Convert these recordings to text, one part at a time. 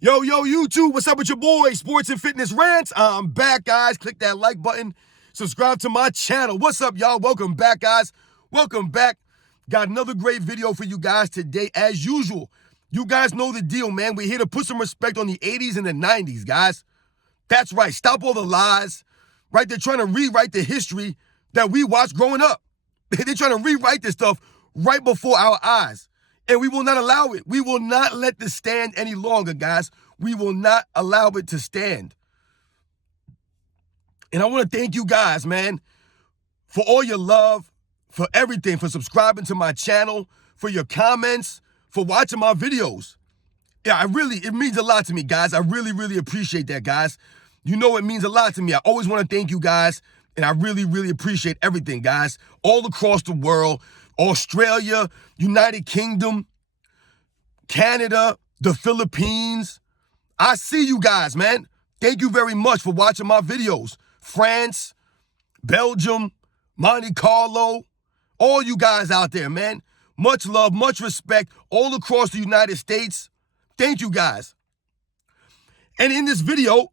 Yo, YouTube, what's up with your boy, Sports and Fitness Rants? I'm back, guys. Click that like button. Subscribe to my channel. What's up, y'all? Welcome back, guys. Welcome back. Got another great video for you guys today, as usual. You guys know the deal, man. We're here to put some respect on the 80s and the 90s, guys. That's right. Stop all the lies, right? They're trying to rewrite the history that we watched growing up. They're trying to rewrite this stuff right before our eyes. And we will not allow it. We will not let this stand any longer, guys. We will not allow it to stand. And I want to thank you guys, man, for all your love, for everything, for subscribing to my channel, for your comments, for watching my videos. Yeah, it means a lot to me, guys. I really appreciate that, guys. You know it means a lot to me. I always want to thank you guys, and I really appreciate everything, guys. All across the world, Australia, United Kingdom, Canada, the Philippines. I see you guys, man. Thank you very much for watching my videos. France, Belgium, Monte Carlo, all you guys out there, man. Much love, much respect all across the United States. Thank you, guys. And in this video,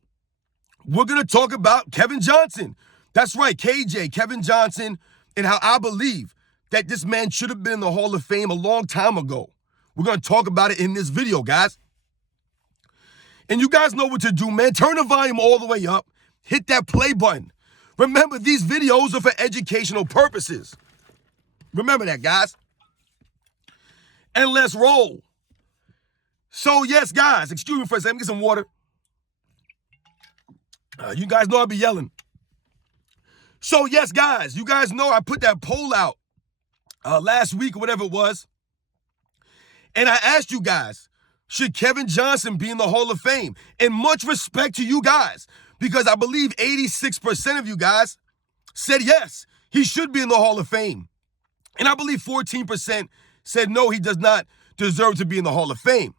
we're going to talk about Kevin Johnson. That's right, KJ, Kevin Johnson, and how I believe that this man should have been in the Hall of Fame a long time ago. We're going to talk about it in this video, guys. And you guys know what to do, man. Turn the volume all the way up. Hit that play button. Remember, these videos are for educational purposes. Remember that, guys. And let's roll. So, yes, guys, excuse me for a second. Let me get some water. You guys know I'll be yelling. So, yes, guys, you guys know I put that poll out last week or whatever it was. And I asked you guys, should Kevin Johnson be in the Hall of Fame? And much respect to you guys, because I believe 86% of you guys said yes, he should be in the Hall of Fame. And I believe 14% said no, he does not deserve to be in the Hall of Fame.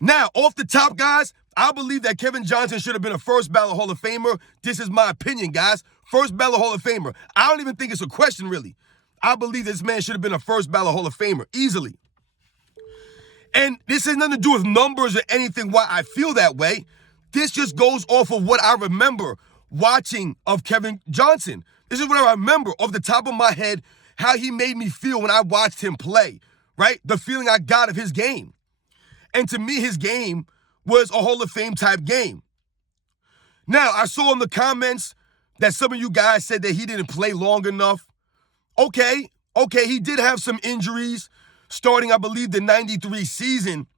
Now, off the top, guys, I believe that Kevin Johnson should have been a first ballot Hall of Famer. This is my opinion, guys. First ballot Hall of Famer. I don't even think it's a question, really. I believe this man should have been a first ballot Hall of Famer, easily. And this has nothing to do with numbers or anything why I feel that way. This just goes off of what I remember watching of Kevin Johnson. This is what I remember off the top of my head, how he made me feel when I watched him play, right? The feeling I got of his game. And to me, his game was a Hall of Fame type game. Now, I saw in the comments that some of you guys said that he didn't play long enough. Okay, he did have some injuries. Starting, I believe, the 93 season,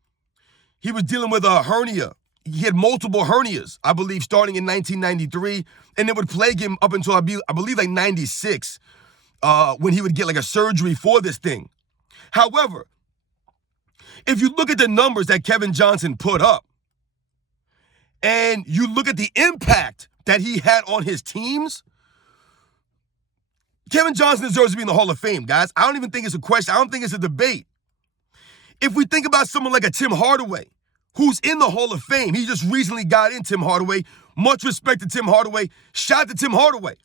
he was dealing with a hernia. He had multiple hernias, I believe, starting in 1993. And it would plague him up until, I believe, like 96, when he would get like a surgery for this thing. However, if you look at the numbers that Kevin Johnson put up, and you look at the impact that he had on his teams, Kevin Johnson deserves to be in the Hall of Fame, guys. I don't even think it's a question. I don't think it's a debate. If we think about someone like a Tim Hardaway, who's in the Hall of Fame, he just recently got in, Tim Hardaway. Much respect to Tim Hardaway. Shout out to Tim Hardaway.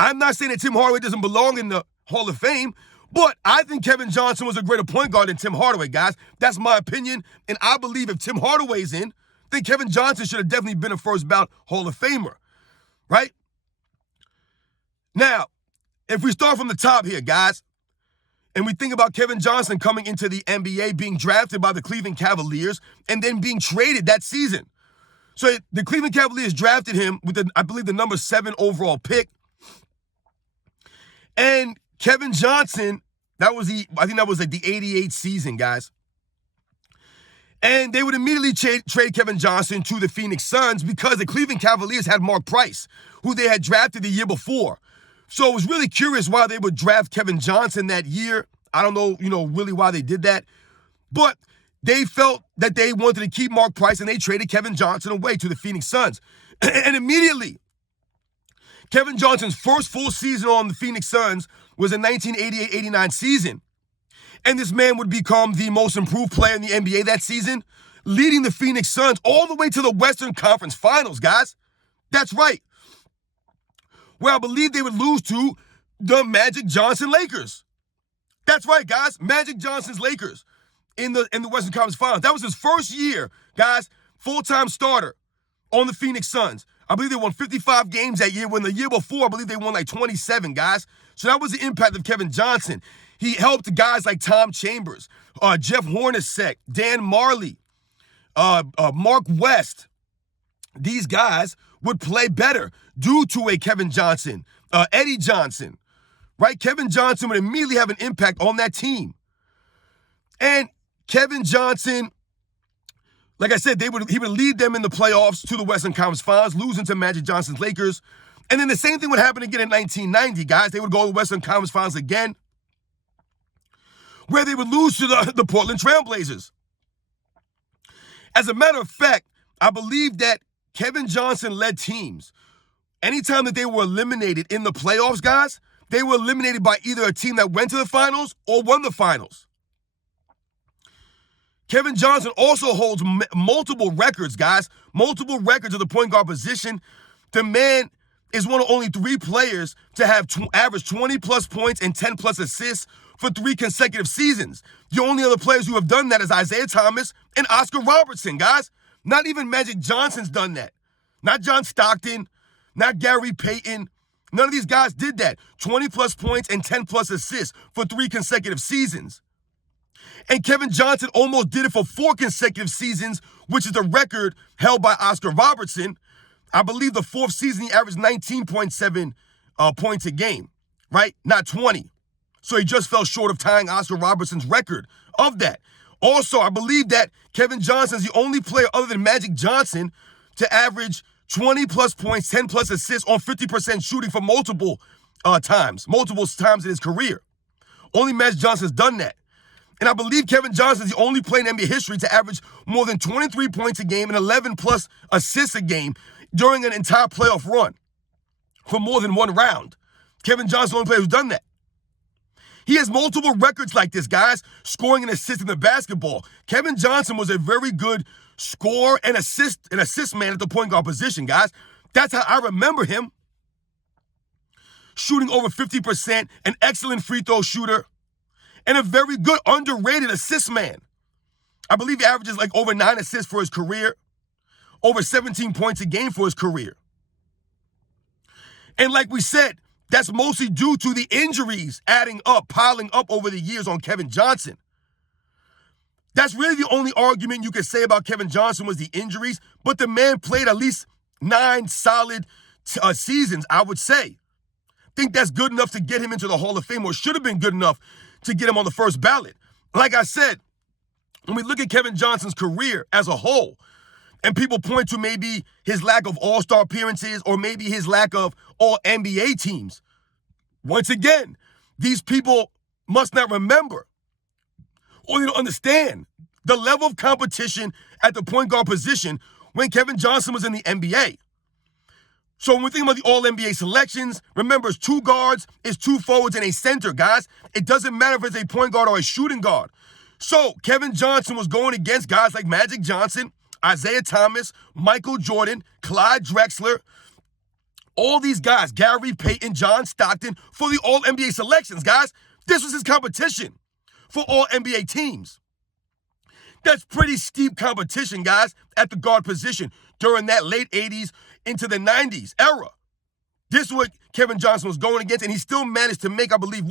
I'm not saying that Tim Hardaway doesn't belong in the Hall of Fame, but I think Kevin Johnson was a greater point guard than Tim Hardaway, guys. That's my opinion, and I believe if Tim Hardaway's in, then Kevin Johnson should have definitely been a first ballot Hall of Famer, right? Now, if we start from the top here, guys, and we think about Kevin Johnson coming into the NBA, being drafted by the Cleveland Cavaliers, and then being traded that season. So the Cleveland Cavaliers drafted him with, I believe, the number 7 overall pick. And Kevin Johnson, I think that was like the 88 season, guys. And they would immediately trade Kevin Johnson to the Phoenix Suns because the Cleveland Cavaliers had Mark Price, who they had drafted the year before. So it was really curious why they would draft Kevin Johnson that year. I don't know, really why they did that. But they felt that they wanted to keep Mark Price, and they traded Kevin Johnson away to the Phoenix Suns. And immediately, Kevin Johnson's first full season on the Phoenix Suns was the 1988-89 season. And this man would become the most improved player in the NBA that season, leading the Phoenix Suns all the way to the Western Conference Finals, guys. That's right. Where I believe they would lose to the Magic Johnson Lakers. That's right, guys. Magic Johnson's Lakers in the Western Conference Finals. That was his first year, guys, full-time starter on the Phoenix Suns. I believe they won 55 games that year, when the year before, I believe they won like 27, guys. So that was the impact of Kevin Johnson. He helped guys like Tom Chambers, Jeff Hornacek, Dan Marley, Mark West. These guys would play better due to a Kevin Johnson, Eddie Johnson, right? Kevin Johnson would immediately have an impact on that team. And Kevin Johnson, like I said, he would lead them in the playoffs to the Western Conference Finals, losing to Magic Johnson's Lakers. And then the same thing would happen again in 1990, guys. They would go to the Western Conference Finals again, where they would lose to the Portland Trail Blazers. As a matter of fact, I believe that Kevin Johnson led teams. Anytime that they were eliminated in the playoffs, guys, they were eliminated by either a team that went to the finals or won the finals. Kevin Johnson also holds multiple records, guys. Multiple records of the point guard position. The man is one of only 3 players to have average 20-plus points and 10-plus assists for 3 consecutive seasons. The only other players who have done that is Isaiah Thomas and Oscar Robertson, guys. Not even Magic Johnson's done that. Not John Stockton, not Gary Payton. None of these guys did that. 20-plus points and 10-plus assists for 3 consecutive seasons. And Kevin Johnson almost did it for 4 consecutive seasons, which is the record held by Oscar Robertson. I believe the 4th season he averaged 19.7 points a game, right? Not 20. So he just fell short of tying Oscar Robertson's record of that. Also, I believe that Kevin Johnson is the only player other than Magic Johnson to average 20-plus points, 10-plus assists on 50% shooting for multiple times in his career. Only Magic Johnson's done that. And I believe Kevin Johnson is the only player in NBA history to average more than 23 points a game and 11-plus assists a game during an entire playoff run for more than one round. Kevin Johnson is the only player who's done that. He has multiple records like this, guys, scoring and assisting the basketball. Kevin Johnson was a very good scorer and assist man at the point guard position, guys. That's how I remember him. Shooting over 50%, an excellent free throw shooter, and a very good underrated assist man. I believe he averages like over 9 assists for his career, over 17 points a game for his career. And like we said, that's mostly due to the injuries adding up, piling up over the years on Kevin Johnson. That's really the only argument you could say about Kevin Johnson was the injuries, but the man played at least 9 solid seasons, I would say. Think that's good enough to get him into the Hall of Fame, or should have been good enough to get him on the first ballot. Like I said, when we look at Kevin Johnson's career as a whole, and people point to maybe his lack of all-star appearances or maybe his lack of all-NBA teams, once again, these people must not remember or they don't understand the level of competition at the point guard position when Kevin Johnson was in the NBA. So when we think about the All-NBA selections, remember, it's 2 guards, it's 2 forwards, and a center, guys. It doesn't matter if it's a point guard or a shooting guard. So Kevin Johnson was going against guys like Magic Johnson, Isaiah Thomas, Michael Jordan, Clyde Drexler, all these guys, Gary Payton, John Stockton, for the All-NBA selections, guys. This was his competition for All-NBA teams. That's pretty steep competition, guys, at the guard position during that late 80s into the 90s era. This is what Kevin Johnson was going against, and he still managed to make, I believe,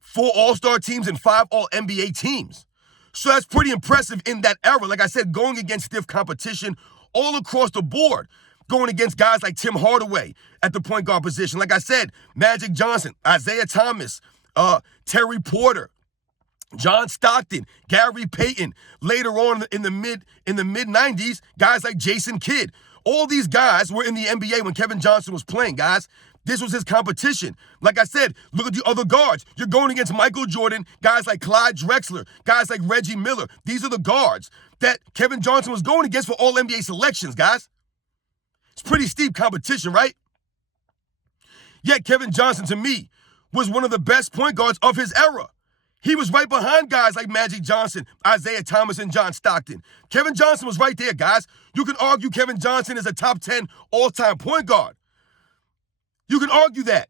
4 All-Star teams and 5 All-NBA teams. So that's pretty impressive in that era. Like I said, going against stiff competition all across the board, going against guys like Tim Hardaway at the point guard position. Like I said, Magic Johnson, Isaiah Thomas, Terry Porter, John Stockton, Gary Payton. Later on in the mid 90s, guys like Jason Kidd. All these guys were in the NBA when Kevin Johnson was playing, guys. This was his competition. Like I said, look at the other guards. You're going against Michael Jordan, guys like Clyde Drexler, guys like Reggie Miller. These are the guards that Kevin Johnson was going against for all NBA selections, guys. It's pretty steep competition, right? Yet Kevin Johnson, to me, was one of the best point guards of his era. He was right behind guys like Magic Johnson, Isaiah Thomas, and John Stockton. Kevin Johnson was right there, guys. You can argue Kevin Johnson is a top 10 all-time point guard. You can argue that.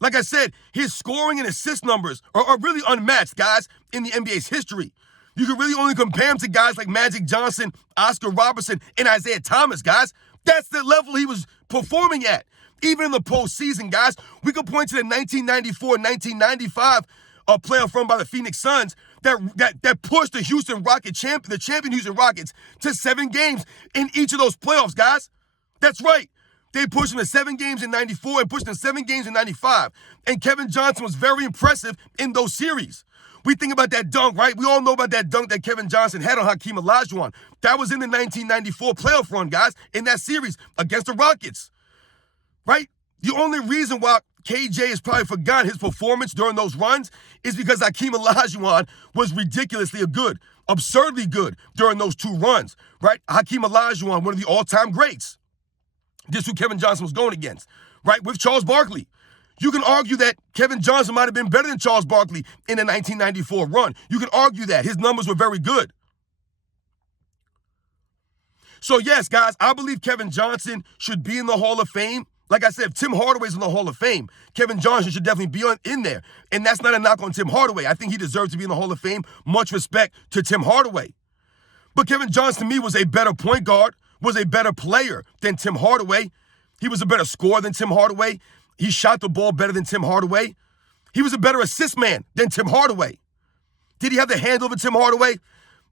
Like I said, his scoring and assist numbers are really unmatched, guys, in the NBA's history. You can really only compare him to guys like Magic Johnson, Oscar Robertson, and Isaiah Thomas, guys. That's the level he was performing at. Even in the postseason, guys, we could point to the 1994-1995 playoff run by the Phoenix Suns that pushed the champion Houston Rockets to 7 games in each of those playoffs, guys. That's right. They pushed them to 7 games in 94 and pushed them 7 games in 95. And Kevin Johnson was very impressive in those series. We think about that dunk, right? We all know about that dunk that Kevin Johnson had on Hakeem Olajuwon. That was in the 1994 playoff run, guys, in that series against the Rockets, right? The only reason why KJ has probably forgotten his performance during those runs is because Hakeem Olajuwon was ridiculously good, absurdly good during those 2 runs, right? Hakeem Olajuwon, one of the all-time greats. This is who Kevin Johnson was going against, right? With Charles Barkley. You can argue that Kevin Johnson might have been better than Charles Barkley in the 1994 run. You can argue that. His numbers were very good. So, yes, guys, I believe Kevin Johnson should be in the Hall of Fame. Like I said, if Tim Hardaway's in the Hall of Fame, Kevin Johnson should definitely be in there. And that's not a knock on Tim Hardaway. I think he deserves to be in the Hall of Fame. Much respect to Tim Hardaway. But Kevin Johnson, to me, was a better point guard, was a better player than Tim Hardaway. He was a better scorer than Tim Hardaway. He shot the ball better than Tim Hardaway. He was a better assist man than Tim Hardaway. Did he have the handle of Tim Hardaway?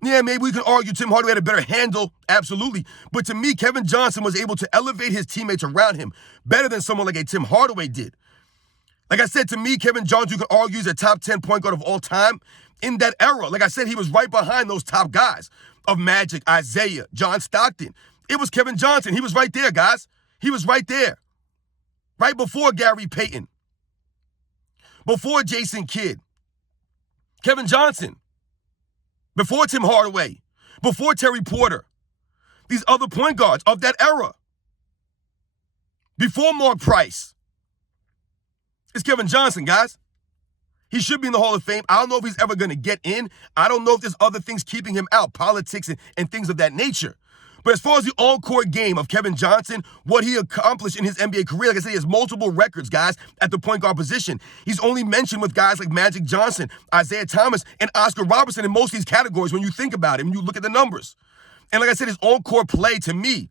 Yeah, maybe we can argue Tim Hardaway had a better handle, absolutely. But to me, Kevin Johnson was able to elevate his teammates around him better than someone like a Tim Hardaway did. Like I said, to me, Kevin Johnson, you can argue, is a top 10 point guard of all time in that era. Like I said, he was right behind those top guys of Magic, Isaiah, John Stockton. It was Kevin Johnson. He was right there, guys. He was right there. Right before Gary Payton. Before Jason Kidd. Kevin Johnson. Before Tim Hardaway. Before Terry Porter. These other point guards of that era. Before Mark Price. It's Kevin Johnson, guys. He should be in the Hall of Fame. I don't know if he's ever going to get in. I don't know if there's other things keeping him out, politics and things of that nature. But as far as the on-court game of Kevin Johnson, what he accomplished in his NBA career, like I said, he has multiple records, guys, at the point guard position. He's only mentioned with guys like Magic Johnson, Isaiah Thomas, and Oscar Robertson in most of these categories when you think about it, when you look at the numbers. And like I said, his on-court play, to me,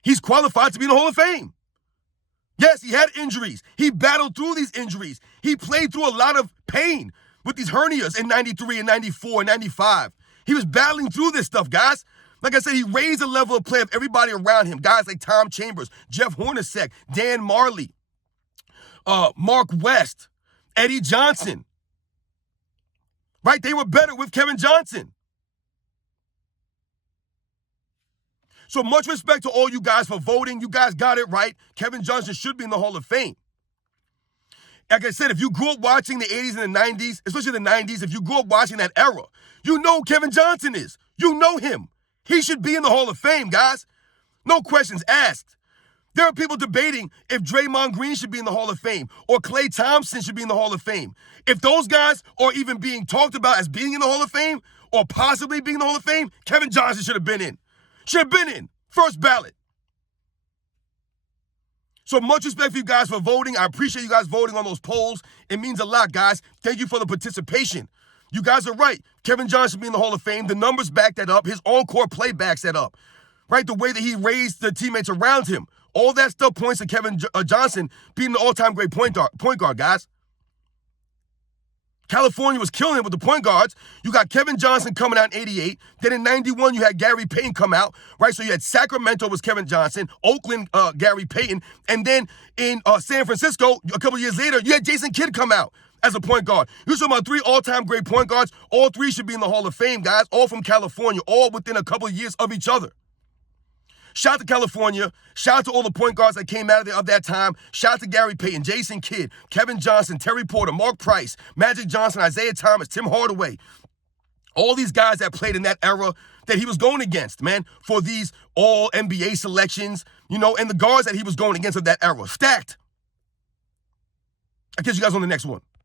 he's qualified to be in the Hall of Fame. Yes, he had injuries. He battled through these injuries. He played through a lot of pain with these hernias in 93 and 94 and 95. He was battling through this stuff, guys. Like I said, he raised the level of play of everybody around him. Guys like Tom Chambers, Jeff Hornacek, Dan Marley, Mark West, Eddie Johnson. Right? They were better with Kevin Johnson. So much respect to all you guys for voting. You guys got it right. Kevin Johnson should be in the Hall of Fame. Like I said, if you grew up watching the 80s and the 90s, especially the 90s, if you grew up watching that era, you know who Kevin Johnson is. You know him. He should be in the Hall of Fame, guys. No questions asked. There are people debating if Draymond Green should be in the Hall of Fame or Klay Thompson should be in the Hall of Fame. If those guys are even being talked about as being in the Hall of Fame or possibly being in the Hall of Fame, Kevin Johnson should have been in. Should have been in. First ballot. So much respect for you guys for voting. I appreciate you guys voting on those polls. It means a lot, guys. Thank you for the participation. You guys are right. Kevin Johnson being in the Hall of Fame. The numbers back that up. His on-court play backs that up. Right? The way that he raised the teammates around him. All that stuff points to Kevin Johnson being the all-time great point guard, guys. California was killing it with the point guards. You got Kevin Johnson coming out in 88. Then in 91, you had Gary Payton come out, right? So you had Sacramento was Kevin Johnson, Oakland, Gary Payton. And then in San Francisco, a couple years later, you had Jason Kidd come out as a point guard. You're talking about 3 all-time great point guards. All 3 should be in the Hall of Fame, guys. All from California, all within a couple of years of each other. Shout out to California. Shout out to all the point guards that came out of there of that time. Shout out to Gary Payton, Jason Kidd, Kevin Johnson, Terry Porter, Mark Price, Magic Johnson, Isaiah Thomas, Tim Hardaway. All these guys that played in that era that he was going against, man, for these all NBA selections, you know, and the guards that he was going against of that era. Stacked. I'll catch you guys on the next one.